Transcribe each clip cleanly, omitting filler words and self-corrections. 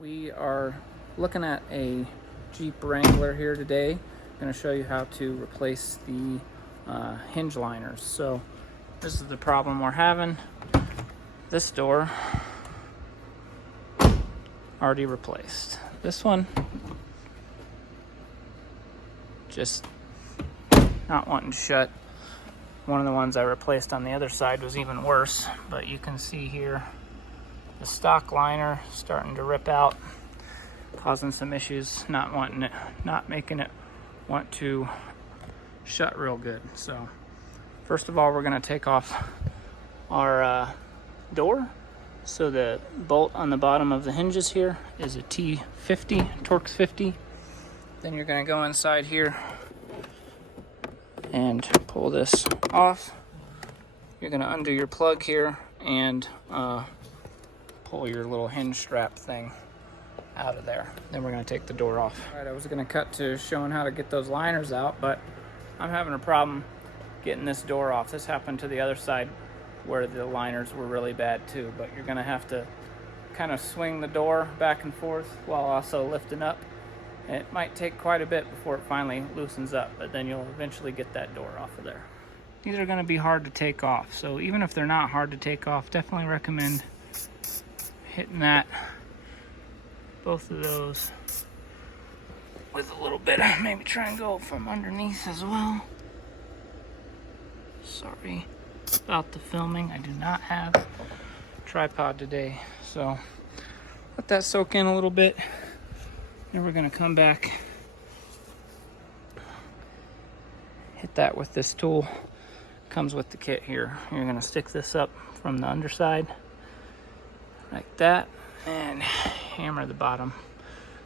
We are looking at a Jeep Wrangler here today. I'm going to show you how to replace the hinge liners. So this is the problem we're having. This door already replaced. This one just not wanting to shut. One of the ones I replaced on the other side was even worse, but you can see here the stock liner starting to rip out, causing some issues, not making it want to shut real good. So first of all, we're going to take off our door. So the bolt on the bottom of the hinges here is a T50, Torx 50. Then you're going to go inside here and pull this off. You're going to undo your plug here and pull your little hinge strap thing out of there. Then we're going to take the door off. All right, I was going to cut to showing how to get those liners out, but I'm having a problem getting this door off. This happened to the other side where the liners were really bad too, but you're going to have to kind of swing the door back and forth while also lifting up. And it might take quite a bit before it finally loosens up, but then you'll eventually get that door off of there. These are going to be hard to take off, so even if they're not hard to take off, definitely recommend hitting both of those with a little bit. Maybe try and go from underneath as well. Sorry about the filming. I do not have a tripod today, so let that soak in a little bit. Then we're going to come back, hit that with this tool. Comes with the kit here. You're going to stick this up from the underside like that and hammer the bottom.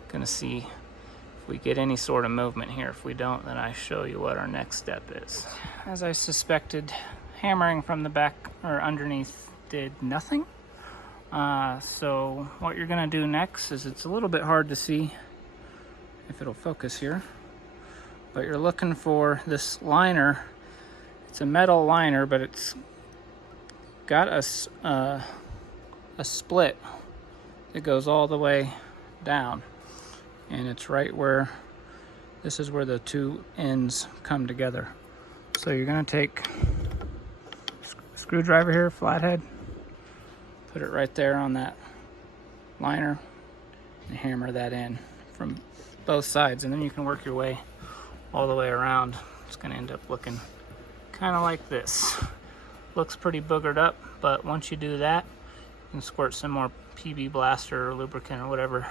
Going to see if we get any sort of movement here. If we don't, then I show you what our next step is. As I suspected, hammering from the back or underneath did nothing. So what you're going to do next is, it's a little bit hard to see if it'll focus here, but you're looking for this liner. It's a metal liner, but it's got a split that goes all the way down, and it's right where, this is where the two ends come together. So you're going to take a screwdriver here, flathead, put it right there on that liner, and hammer that in from both sides, and then you can work your way all the way around. It's going to end up looking kind of like this. Looks pretty boogered up, but once you do that, you can squirt some more PB Blaster or lubricant or whatever.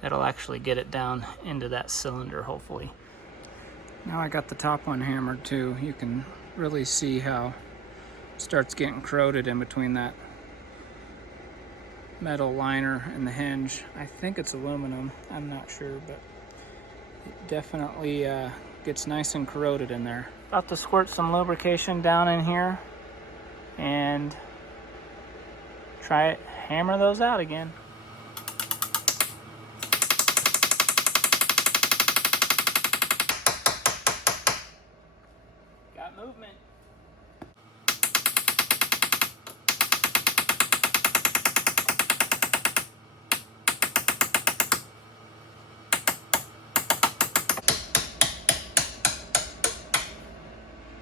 That'll actually get it down into that cylinder, hopefully. Now I got the top one hammered too. You can really see how it starts getting corroded in between that metal liner and the hinge. I think it's aluminum, I'm not sure, but it definitely gets nice and corroded in there. About to squirt some lubrication down in here and try it, hammer those out again. Got movement.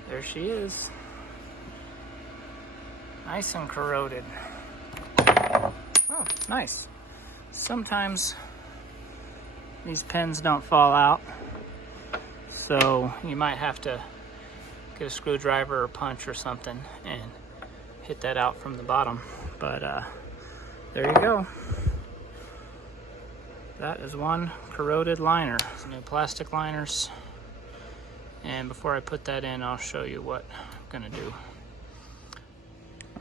There she is. Nice and corroded. Oh, nice. Sometimes these pins don't fall out, so you might have to get a screwdriver or punch or something and hit that out from the bottom. But there you go. That is one corroded liner. Some new plastic liners. And before I put that in, I'll show you what I'm gonna do.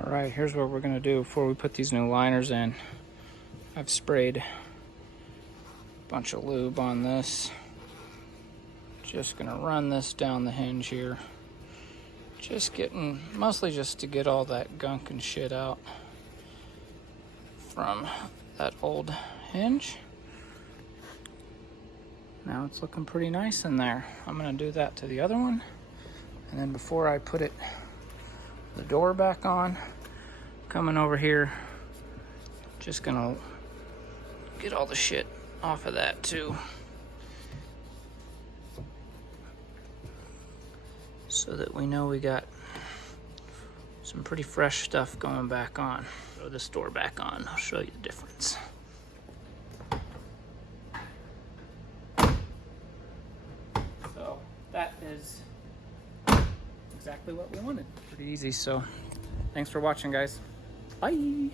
All right, here's what we're gonna do before we put these new liners in. I've sprayed a bunch of lube on this. Just gonna run this down the hinge here. Mostly just to get all that gunk and shit out from that old hinge. Now it's looking pretty nice in there. I'm gonna do that to the other one. And then before I put the door back on, coming over here, just gonna get all the shit off of that too. So that we know we got some pretty fresh stuff going back on. Throw this door back on, I'll show you the difference. So that is exactly what we wanted. Pretty easy, so thanks for watching, guys. Bye.